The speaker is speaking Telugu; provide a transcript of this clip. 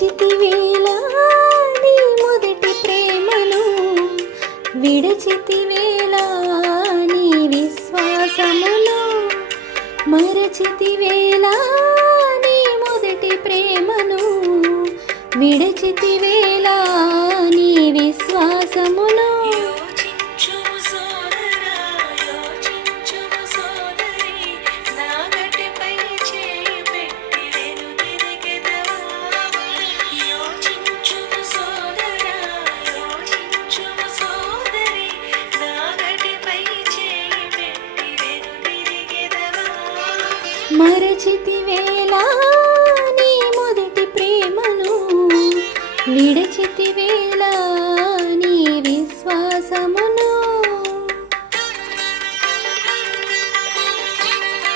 మరచితివేలా నీ మొదటి ప్రేమను, విడచితివేలా నీ విశ్వాసమును. మరచితివేలా నీ మొదటి ప్రేమను, విడచితివేలా నీ విశ్వాసమును. మరచితివేలా నీ మొదటి ప్రేమను, విడచితివేలా నీ విశ్వాసమును.